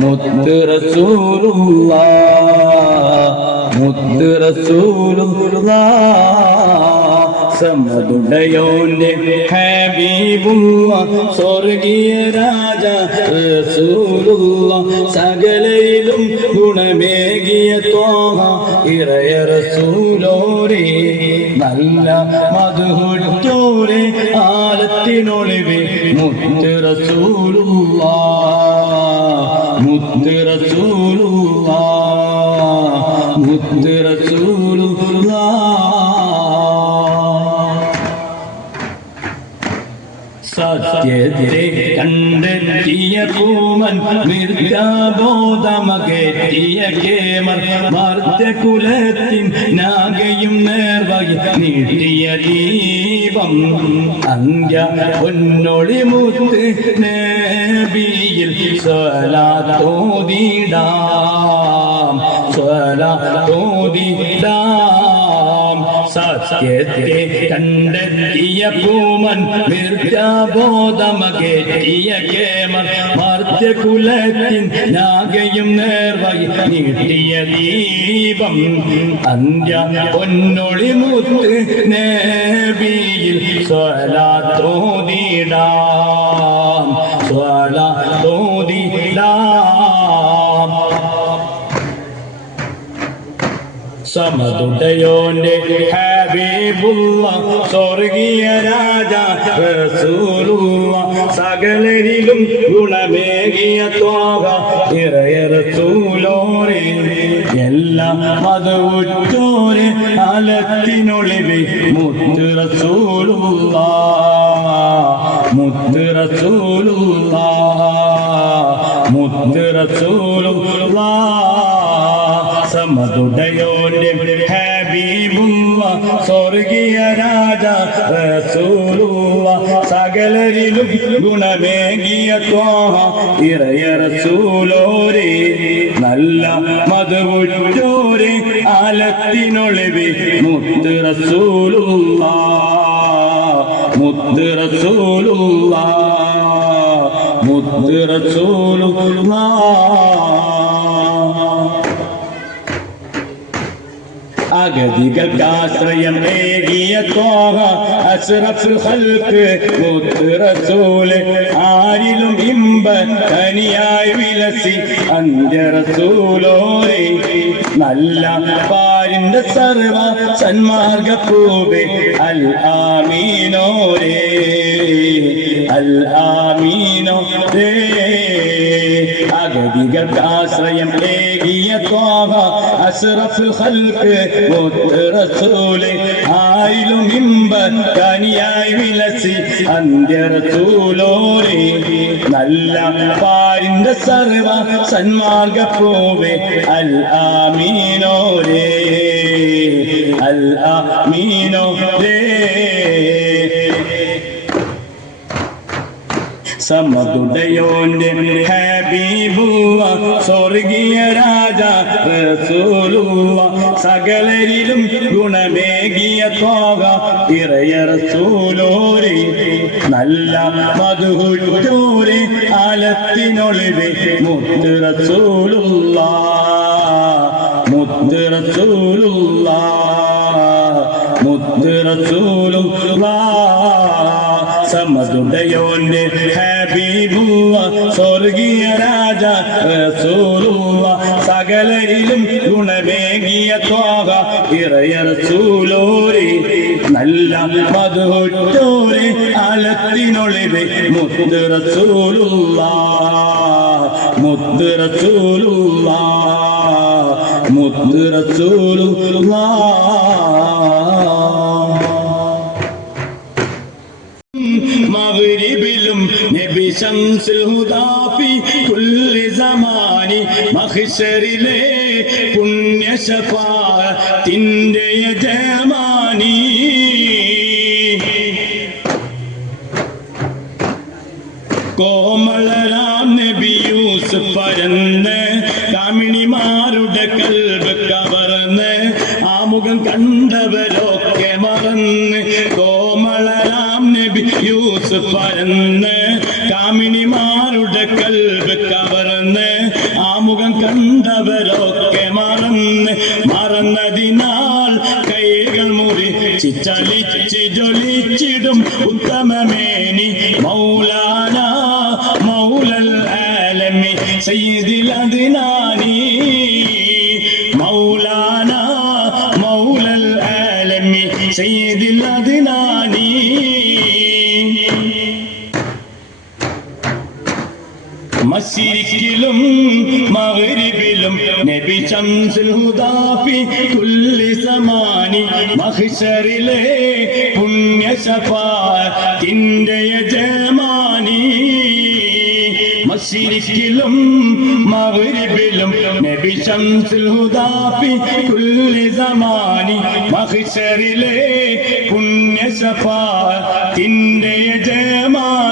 മുത്ത് റസൂലുള്ളാഹ് സമദുടയോന്റെ ഹബീബുള്ളാഹ് സ്വർഗീയ രാജ റസൂലുള്ളാഹ് സകലയിലും ഗുണമേകിയ ത്വാഹ ഇറയ റസൂലോരേ നല്ല മധുഹുറ്റോരേ ആലത്തിനൊളിവേ മുത്ത് റസൂലുള്ളാഹ് മുത്ത് റസൂലുള്ളാഹ് മുത്ത് റസൂലുള്ളാഹ് സത്യത്തെ കണ്ടെത്തിയ പൂമൻ നിർബോധമകറ്റിയ കേമർ മർത്യകുലത്തിൻ നാഗയും നേർവഴി നീട്ടിയ ദീപം അന്ത്യ പൊന്നൊളി മുത്ത് നബിയിൽ സ്വലാത്തോദിടാം സ്വലാത്തോദിടാം സത്യത്തെ കണ്ടെത്തിയ പൂമൻ നിർബോധമകറ്റിയ കേമർ മർത്യകുലത്തിൻ നാഗയും നേർവഴി നീട്ടിയ ദീപം അന്ത്യ പൊന്നൊളി മുത്ത് നബിയിൽ സ്വലാത്തോദിടാം സ്വലാത്തോദിടാം സമദുടയോന്റെ ഹബീബുള്ളാഹ് സ്വർഗീയ രാജ റസൂലുള്ളാഹ് സകലരിലും ഗുണമേകിയ ത്വാഹ ഇറയ റസൂലോരേ എല്ലാം മധുറ്റോരേ ആലത്തിനൊളിവേ മുത്ത് റസൂലുള്ളാഹ് മുത്ത് റസൂലുള്ളാഹ് മുത്ത് റസൂലുള്ളാഹ് സമദുടയോന്റെ ഹബീബുള്ളാഹ് സ്വർഗീയ രാജ റസൂലുള്ളാഹ് സകലരിലും ഗുണമേകിയ ത്വാഹ ഇറയ റസൂലോരേ നല്ല മധുവുറ്റോരേ ആലത്തിനൊളിവേ മുത്ത് റസൂലുള്ളാഹ് മുത്ത് റസൂലുള്ളാഹ് മുത്ത് റസൂലുള്ളാഹ് അഗതികൾക്കാശ്രയം ഏകിയ ത്വാഹ അശ്റഫുൽ ഖൽഖ് മുത്ത് റസൂൽ ആരിലും ഇമ്പ കനിയായി വിലസി അന്ത്യ റസൂലോരേ നല്ല പാരിന്റെ സർവ സന്മാർഗ പൂവേ അൽ ആമീനോരേ അൽ ആമീനോരേ അഗതികൾക്കാശ്രയം ഏകിയ ത്വാഹ അശ്റഫുൽ ഖൽഖ് മുത്ത് റസൂൽ ആയിലും ഇമ്പ കനിയായി വിലസി അന്ത്യ റസൂലോരേ നല്ല പാരിന്റെ സർവ സന്മാർഗ പൂവേ അൽ ആമീനോരേ അൽ ആമീനോരേ സമദുടയോന്റെ ഹബീബുള്ളാഹ് സ്വർഗീയ രാജ റസൂലുള്ളാഹ് സകലരിലും ഗുണമേകിയ ത്വാഹ ഇറയ റസൂലോരേ നല്ല മധുഹുറ്റോരേ ആലത്തിനൊളിവേ മുത്ത് റസൂലുള്ളാഹ് മുത്ത് റസൂലുള്ളാഹ് മുത്ത് റസൂലുള്ളാഹ് സമദുടയോന്റെ ഹബീബുള്ളാഹ് സ്വർഗീയ രാജ റസൂലുള്ളാഹ് സകലരിലും ഗുണമേകിയ ത്വാഹ ഇറയ റസൂലോരേ നല്ല മധുറ്റോരേ ആലത്തിനൊളിവേ മുത്ത് റസൂലുള്ളാഹ് മുത്ത് റസൂലുള്ളാഹ് മുത്ത് റസൂലുള്ളാഹ് മഗ്രിബിലും നബി ശംസുൽ ഹുദാ ഫി കുല്ലി സമാനി മഹ്ശറിലെ പുണ്യ ശഫാഅത്തിന്റെ യജമാനി കോമളരാം നബി യൂസുഫ് പരന്ന് കാമിണിമാരുടെ കൽബ് കവർന്ന് ആമുഖം കണ്ടവരൊക്കെ മറന്ന് കോമളരാം നബി യൂസുഫ് പരന്ന് കാമിനിമാർ നബിമാരുടെ കൽബ് കവർന്ന് ആ മുഖം കണ്ടവരൊക്കെ മറന്നതിനാൽ കൈകൾ മുറിച്ച് ചലിച്ച് ജ്വലിച്ചിടും ഉത്തമമേനി മൗലാന മൗലൽ ആലമി സയ്യിദുൽ അദ്നാനി മൗലാന മൗലൽ ആലമി സയ്യിദുൽ അദ്നാനി മശരിഖിലും മഗ്രിബിലും നബി ശംസുൽ ഹുദാ ഫി കുല്ലി സമാനി മഹ്ശറിലെ പുണ്യ ശഫാഅത്തിന്റെ യജമാനി മശരിഖിലും മഗ്രിബിലും നബി ശംസുൽ ഹുദാ ഫി കുല്ലി സമാനി മഹ്ശറിലെ പുണ്യ ശഫാഅത്തിന്റെ യജമാനി